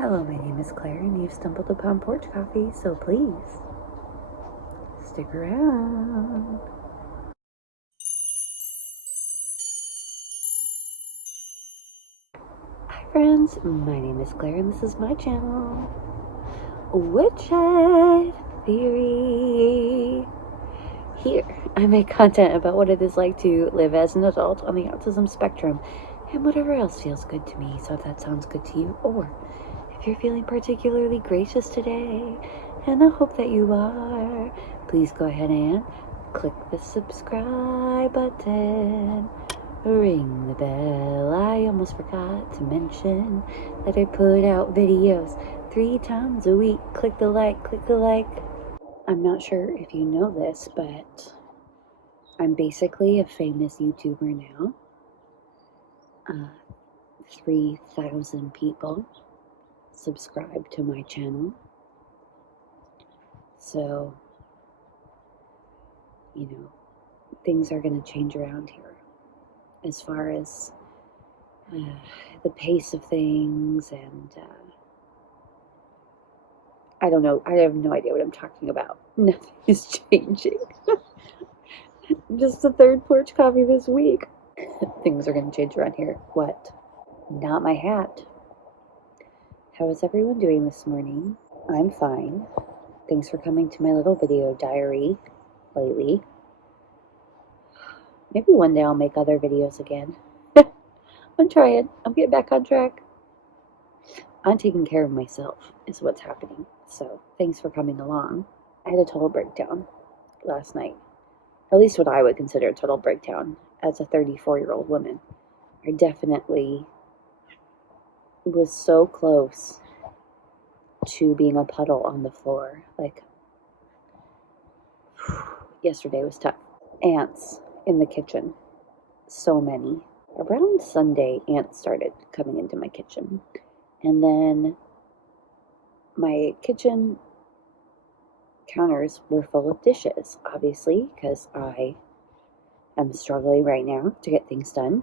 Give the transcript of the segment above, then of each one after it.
Hello, my name is Claire, and you've stumbled upon Porch Coffee, so please stick around. Hi, friends. My name is Claire, and this is my channel, Woodshed Theory. Here, I make content about what it is like to live as an adult on the autism spectrum and whatever else feels good to me. So if that sounds good to you, or if you're feeling particularly gracious today, and I hope that you are, please go ahead and click the subscribe button, ring the bell. I almost forgot to mention that I put out videos 3 times a week. Click the like, click the like. I'm not sure if you know this, but I'm basically a famous YouTuber now. 3,000 people subscribe to my channel. So, you know, things are going to change around here as far as the pace of things, and I don't know. I have no idea what I'm talking about. Nothing is changing. Just the 3rd porch coffee this week. Things are going to change around here. What? Not my hat. How is everyone doing this morning? I'm fine. Thanks for coming to my little video diary lately. Maybe one day I'll make other videos again. I'm trying. I'm getting back on track. I'm taking care of myself is what's happening. So thanks for coming along. I had a total breakdown last night. At least what I would consider a total breakdown as a 34-year-old woman. I definitely was so close to being a puddle on the floor. Like, yesterday was tough. Ants in the kitchen. So many. Around Sunday, ants started coming into my kitchen. And then my kitchen counters were full of dishes, obviously, because I am struggling right now to get things done.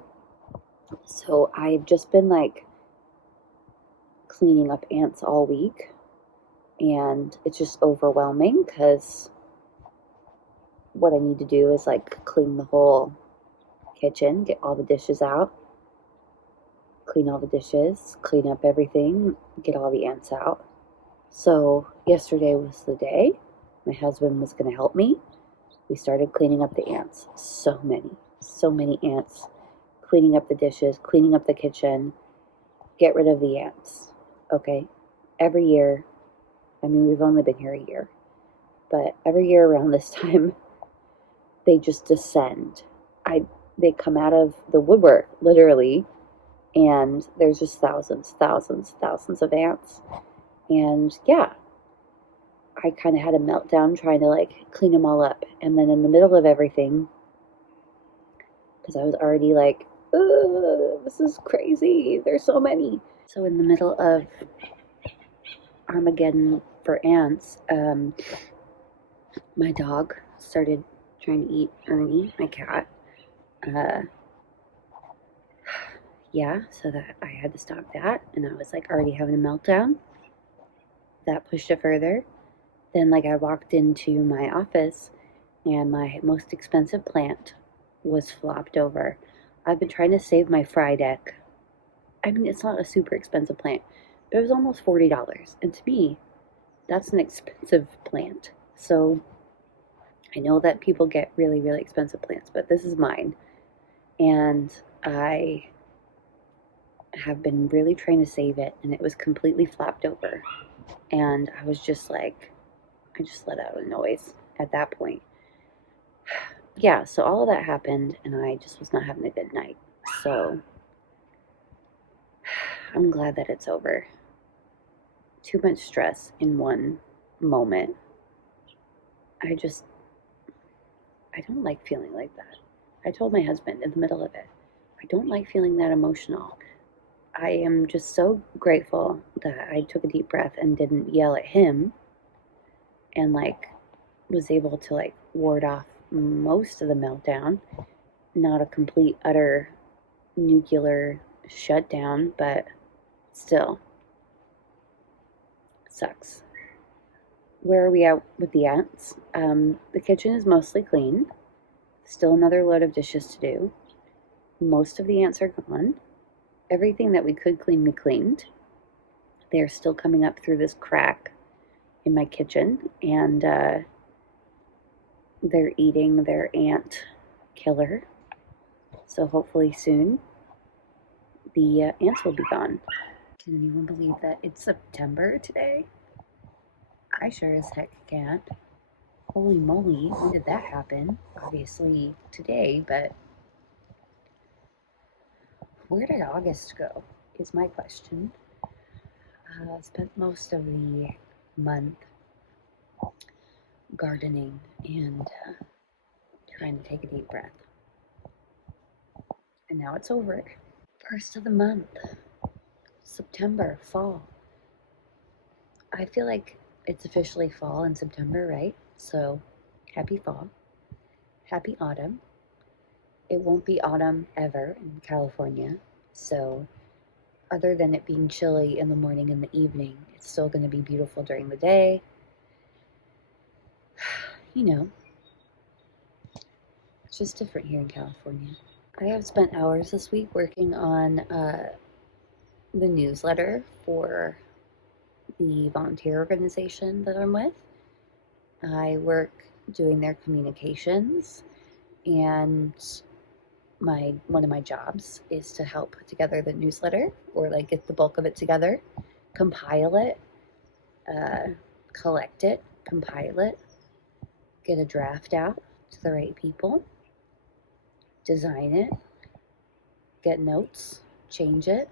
So I've just been like cleaning up ants all week, and it's just overwhelming because what I need to do is like clean the whole kitchen, get all the dishes out, clean all the dishes, clean up everything, get all the ants out. So yesterday was the day. My husband was going to help me. We started cleaning up the ants. So many ants. Cleaning up the dishes, cleaning up the kitchen, get rid of the ants. Okay? Every year, I mean, we've only been here a year, but every year around this time, they just descend. They come out of the woodwork, literally, and there's just thousands of ants. And yeah, I kind of had a meltdown trying to like clean them all up. And then in the middle of everything, because I was already like, this is crazy, there's so many. So in the middle of Armageddon for ants, my dog started trying to eat Ernie, my cat. Yeah, so that I had to stop that, and I was like already having a meltdown. That pushed it further. Then like I walked into my office, and my most expensive plant was flopped over. I've been trying to save my fry deck. I mean, it's not a super expensive plant, but it was almost $40. And to me, that's an expensive plant. So I know that people get really, really expensive plants, but this is mine. And I have been really trying to save it, and it was completely flopped over. And I was just like, I just let out a noise at that point. Yeah, so all of that happened, and I just was not having a good night. So I'm glad that it's over. Too much stress in one moment. I don't like feeling like that. I told my husband in the middle of it, I don't like feeling that emotional. I am just so grateful that I took a deep breath and didn't yell at him, and like was able to like ward off most of the meltdown. Not a complete, utter nuclear shutdown, but still. Sucks. Where are we at with the ants? The kitchen is mostly clean. Still another load of dishes to do. Most of the ants are gone. Everything that we could clean, we cleaned. They are still coming up through this crack in my kitchen, and they're eating their ant killer. So hopefully soon the ants will be gone. Can anyone believe that it's September today? I sure as heck can't. Holy moly, when did that happen? Obviously today, but where did August go is my question. Spent most of the month gardening and trying to take a deep breath. And now it's over. First of the month, September, fall. I feel like it's officially fall in September, right? So happy fall, happy autumn. It won't be autumn ever in California. So other than it being chilly in the morning and the evening, it's still going to be beautiful during the day. You know, it's just different here in California. I have spent hours this week working on the newsletter for the volunteer organization that I'm with. I work doing their communications, and one of my jobs is to help put together the newsletter, or like get the bulk of it together, compile it, collect it, compile it, get a draft out to the right people, design it, get notes, change it.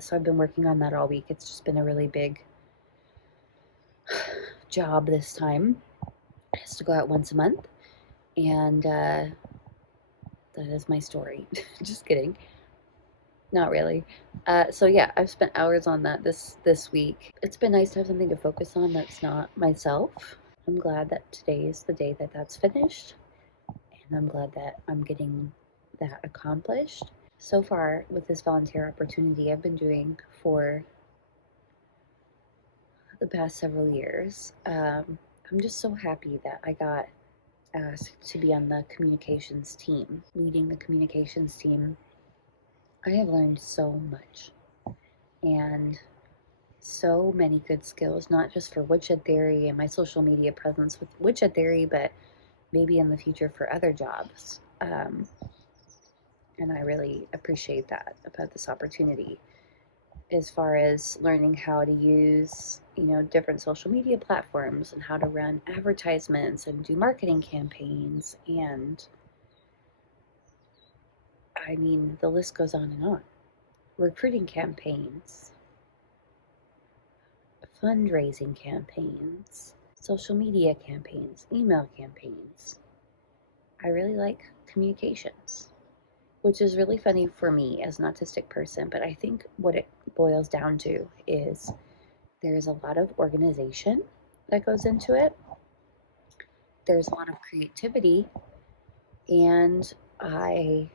So I've been working on that all week. It's just been a really big job this time. It has to go out once a month, and that is my story. Just kidding. Not really. So yeah, I've spent hours on that this week. It's been nice to have something to focus on that's not myself. I'm glad that today is the day that that's finished, and I'm glad that I'm getting that accomplished. So far, with this volunteer opportunity I've been doing for the past several years, I'm just so happy that I got asked to be on the communications team. Leading the communications team, I have learned so much and so many good skills, not just for Woodshed Theory and my social media presence with Woodshed Theory, but maybe in the future for other jobs. And I really appreciate that about this opportunity, as far as learning how to use, different social media platforms and how to run advertisements and do marketing campaigns. And I mean, the list goes on and on. Recruiting campaigns, fundraising campaigns, social media campaigns, email campaigns. I really like communications, which is really funny for me as an autistic person, but I think what it boils down to is there's a lot of organization that goes into it. There's a lot of creativity, and I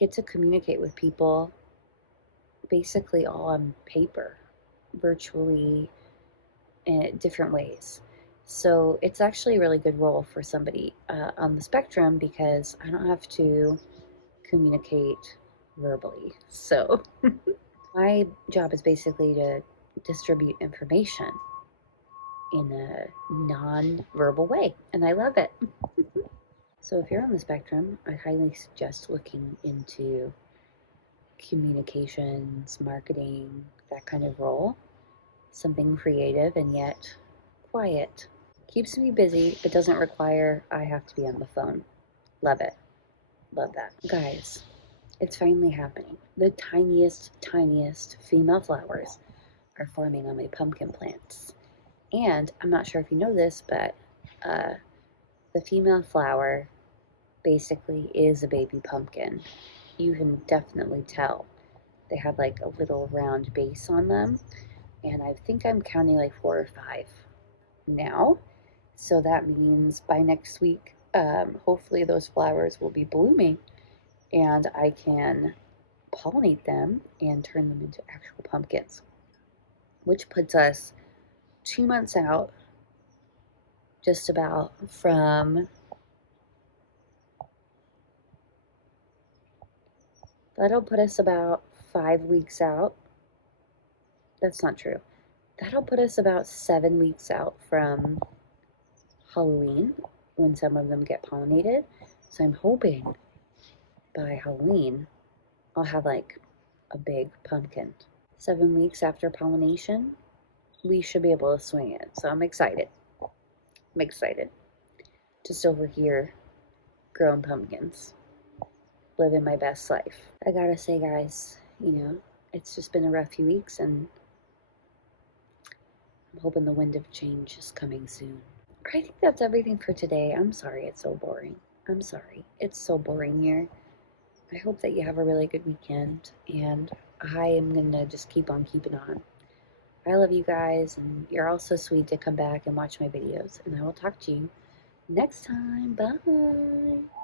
get to communicate with people basically all on paper, virtually, in different ways. So it's actually a really good role for somebody on the spectrum, because I don't have to communicate verbally. So my job is basically to distribute information in a non-verbal way, and I love it. So if you're on the spectrum, I highly suggest looking into communications, marketing, that kind of role. Something creative and yet quiet. Keeps me busy, but doesn't require I have to be on the phone. Love it. Love that. Guys, it's finally happening. The tiniest female flowers are forming on my pumpkin plants. And I'm not sure if you know this, but the female flower basically is a baby pumpkin. You can definitely tell. They have like a little round base on them, and I think I'm counting like 4 or 5 now. So that means by next week, hopefully those flowers will be blooming, and I can pollinate them and turn them into actual pumpkins. which puts us 2 months out, just about, from, that'll put us about 5 weeks out. That's not true. That'll put us about 7 weeks out from Halloween, when some of them get pollinated. So I'm hoping by Halloween I'll have like a big pumpkin. 7 weeks after pollination, we should be able to swing it. So I'm excited. I'm excited. Just over here growing pumpkins, living my best life. I gotta say, guys, it's just been a rough few weeks, and I'm hoping the wind of change is coming soon. I think that's everything for today. I'm sorry it's so boring. I'm sorry. It's so boring here. I hope that you have a really good weekend, and I am going to just keep on keeping on. I love you guys, and you're all so sweet to come back and watch my videos, and I will talk to you next time. Bye.